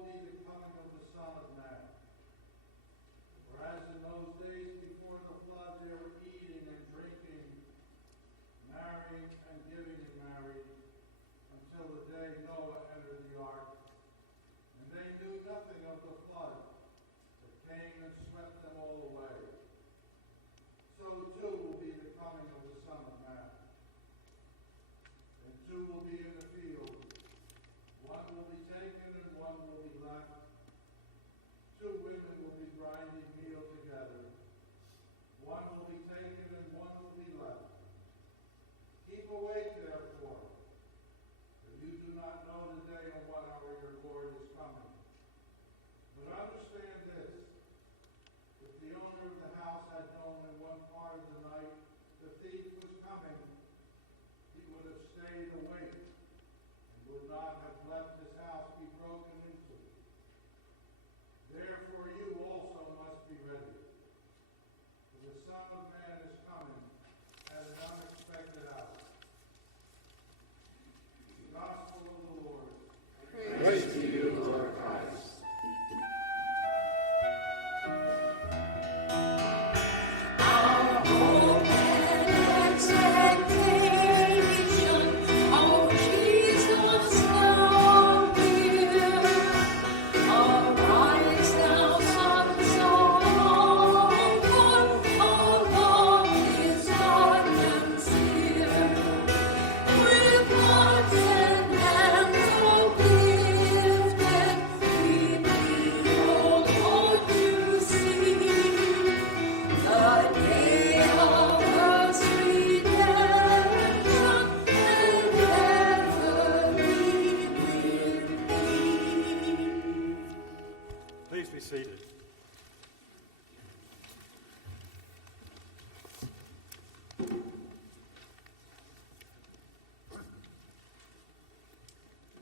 will be the coming of the Son of Man. For as in those days before the flood they were eating and drinking, marrying and giving in marriage, until the day Noah entered the ark. And they knew nothing of the flood that came and swept them all away. So too will be the coming of the Son of Man. And two will be in the field. One will be taken and one will be left. Two women will be grinding meal together. One will be taken and one will be left. Keep awake, therefore, for you do not know the day or what hour your Lord is coming. But understand this, if the owner of the house had known in one part of the night the thief was coming, he would have stayed awake and would not have let his house be broken into. Therefore you also must be ready, for the Son of Man is coming at an unexpected hour. The Gospel of the Lord. Praise to you, Lord Christ.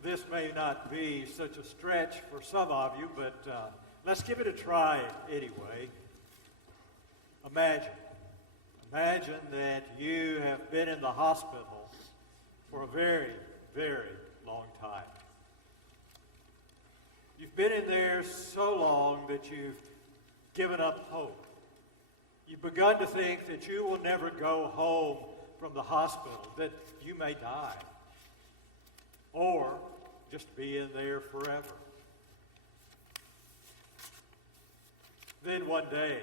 This may not be such a stretch for some of you, but let's give it a try anyway. Imagine that you have been in the hospital for a very, very long time. You've been in there so long that you've given up hope. You've begun to think that you will never go home from the hospital, that you may die, or just be in there forever. Then one day,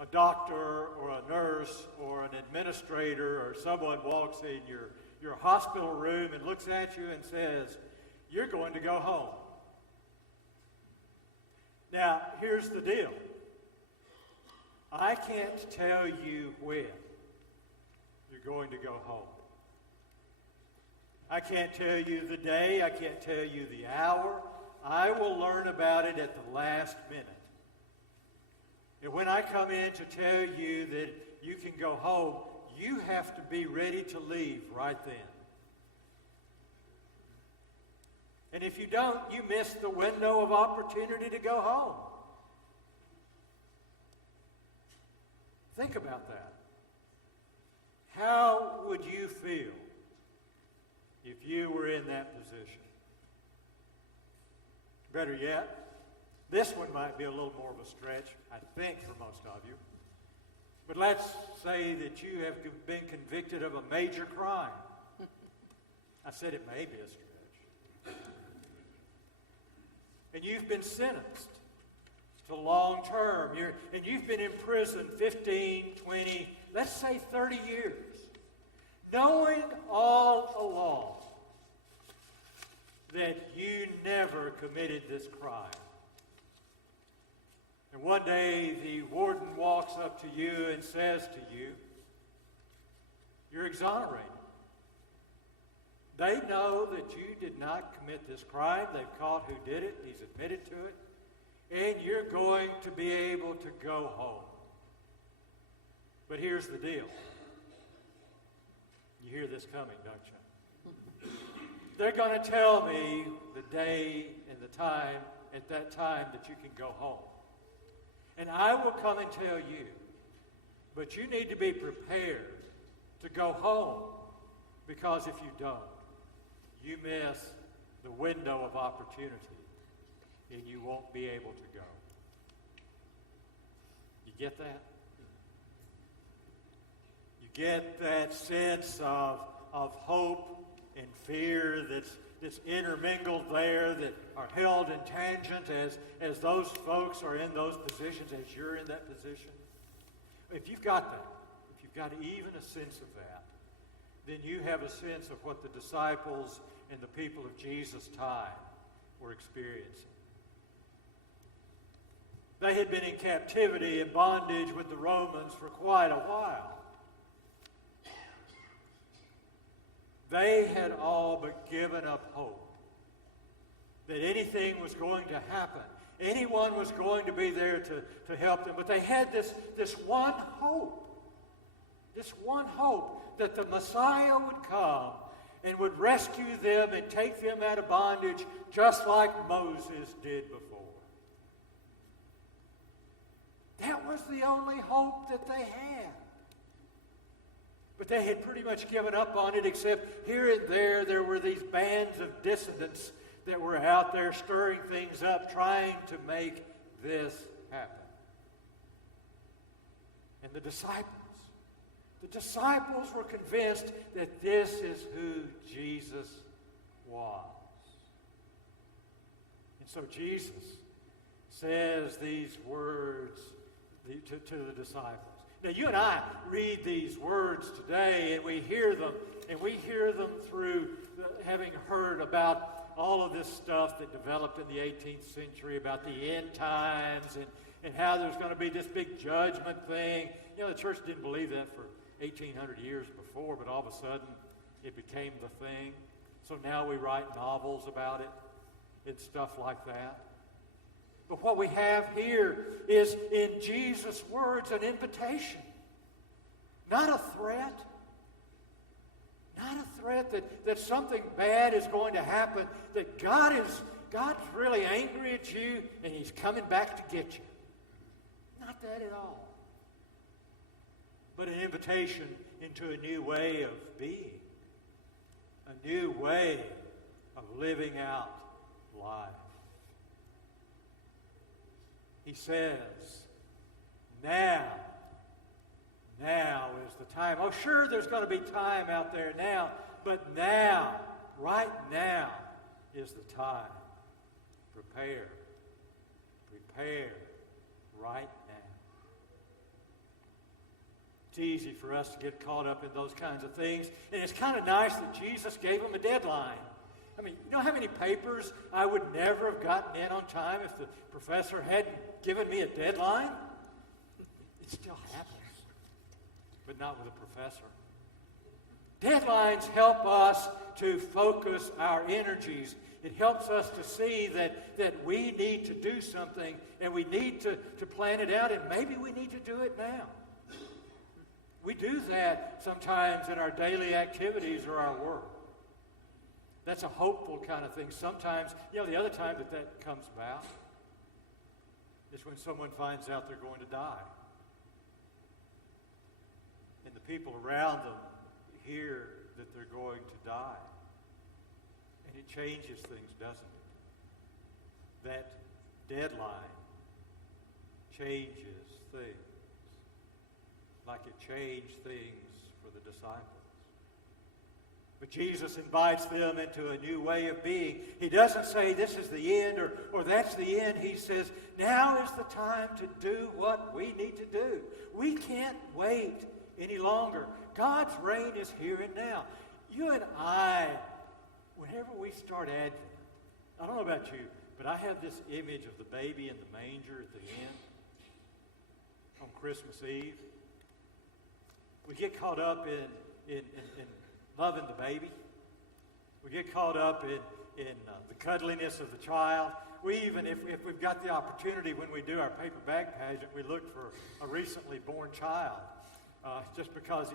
a doctor or a nurse or an administrator or someone walks in your hospital room and looks at you and says, "You're going to go home." Now, here's the deal. I can't tell you when you're going to go home. I can't tell you the day. I can't tell you the hour. I will learn about it at the last minute. And when I come in to tell you that you can go home, you have to be ready to leave right then. And if you don't, you miss the window of opportunity to go home. Think about that. How would you feel if you were in that position? Better yet, this one might be a little more of a stretch, I think, for most of you. But let's say that you have been convicted of a major crime. I said it may be a stretch. And you've been sentenced to long term. And you've been in prison 15, 20, let's say 30 years. Knowing all along that you never committed this crime. And one day the warden walks up to you and says to you, "You're exonerated." They know that you did not commit this crime. They've caught who did it. He's admitted to it. And you're going to be able to go home. But here's the deal. You hear this coming, don't you? They're going to tell me the day and the time, at that time, that you can go home. And I will come and tell you. But you need to be prepared to go home, because if you don't, you miss the window of opportunity and you won't be able to go. You get that? You get that sense of hope and fear that's intermingled there, that are held in tangent as those folks are in those positions, as you're in that position. If you've got that, if you've got even a sense of that, then you have a sense of what the disciples and the people of Jesus' time were experiencing. They had been in captivity and bondage with the Romans for quite a while. They had all but given up hope that anything was going to happen. Anyone was going to be there to help them. But they had this one hope. This one hope that the Messiah would come and would rescue them and take them out of bondage just like Moses did before. That was the only hope that they had. But they had pretty much given up on it, except here and there were these bands of dissidents that were out there stirring things up, trying to make this happen. And the disciples were convinced that this is who Jesus was. And so Jesus says these words to the disciples. Now, you and I read these words today, and we hear them through having heard about all of this stuff that developed in the 18th century about the end times and how there's going to be this big judgment thing. You know, the church didn't believe that for 1,800 years before, but all of a sudden it became the thing. So now we write novels about it and stuff like that. But what we have here is, in Jesus' words, an invitation. Not a threat. Not a threat that something bad is going to happen, that God's really angry at you and He's coming back to get you. Not that at all. But an invitation into a new way of being. A new way of living out life. He says, now is the time. Oh, sure, there's going to be time out there now, but now, right now, is the time. Prepare right now. It's easy for us to get caught up in those kinds of things, and it's kind of nice that Jesus gave them a deadline. I mean, you know how many papers I would never have gotten in on time if the professor hadn't given me a deadline? It still happens, but not with a professor. Deadlines help us to focus our energies. It helps us to see that we need to do something, and we need to plan it out, and maybe we need to do it now. We do that sometimes in our daily activities or our work. That's a hopeful kind of thing. Sometimes, the other time that comes about is when someone finds out they're going to die. And the people around them hear that they're going to die. And it changes things, doesn't it? That deadline changes things. Like it changed things for the disciples. But Jesus invites them into a new way of being. He doesn't say this is the end or that's the end. He says now is the time to do what we need to do. We can't wait any longer. God's reign is here and now. You and I, whenever we start Advent, I don't know about you, but I have this image of the baby in the manger at the end on Christmas Eve. We get caught up in loving the baby. We get caught up in the cuddliness of the child. We even, if we've got the opportunity when we do our paper bag pageant, we look for a recently born child, just because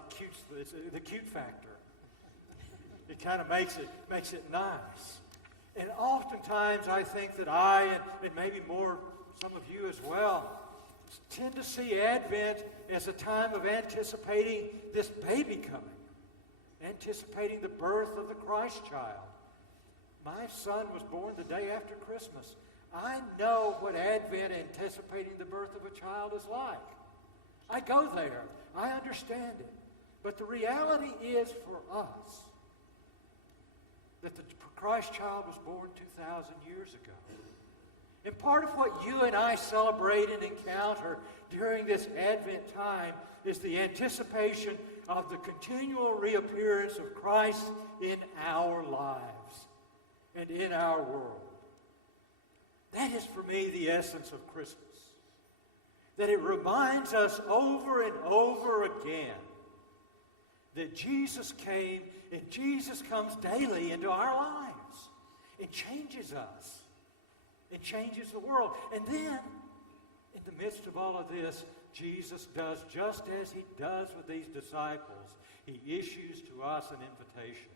it's the cute factor. It kind of makes it nice. And oftentimes I think that I, and maybe more, some of you as well, tend to see Advent as a time of anticipating this baby coming. Anticipating the birth of the Christ child. My son was born the day after Christmas. I know what Advent, anticipating the birth of a child, is like. I go there. I understand it. But the reality is for us that the Christ child was born 2,000 years ago. And part of what you and I celebrate and encounter during this Advent time is the anticipation of the continual reappearance of Christ in our lives and in our world. That is, for me, the essence of Christmas. That it reminds us over and over again that Jesus came and Jesus comes daily into our lives and changes us and changes the world. And then, in the midst of all of this, Jesus does just as he does with these disciples. He issues to us an invitation.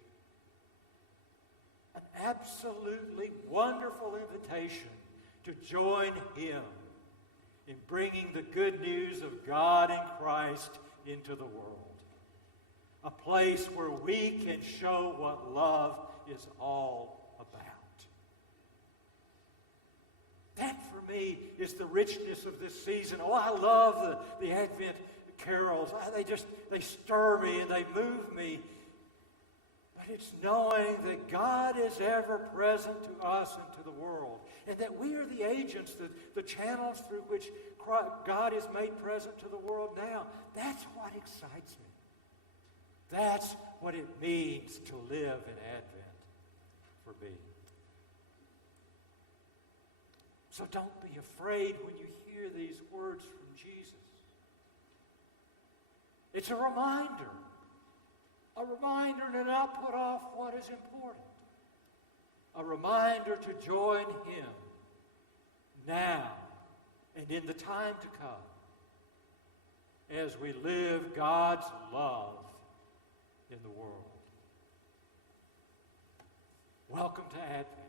An absolutely wonderful invitation to join him in bringing the good news of God in Christ into the world. A place where we can show what love is all about. That, for me, is the richness of this season. Oh, I love the Advent carols. They stir me and they move me. But it's knowing that God is ever present to us and to the world. And that we are the agents, the channels through which God is made present to the world now. That's what excites me. That's what it means to live in Advent for me. So don't be afraid when you hear these words from Jesus. It's a reminder to not put off what is important. A reminder to join him now and in the time to come as we live God's love in the world. Welcome to Advent.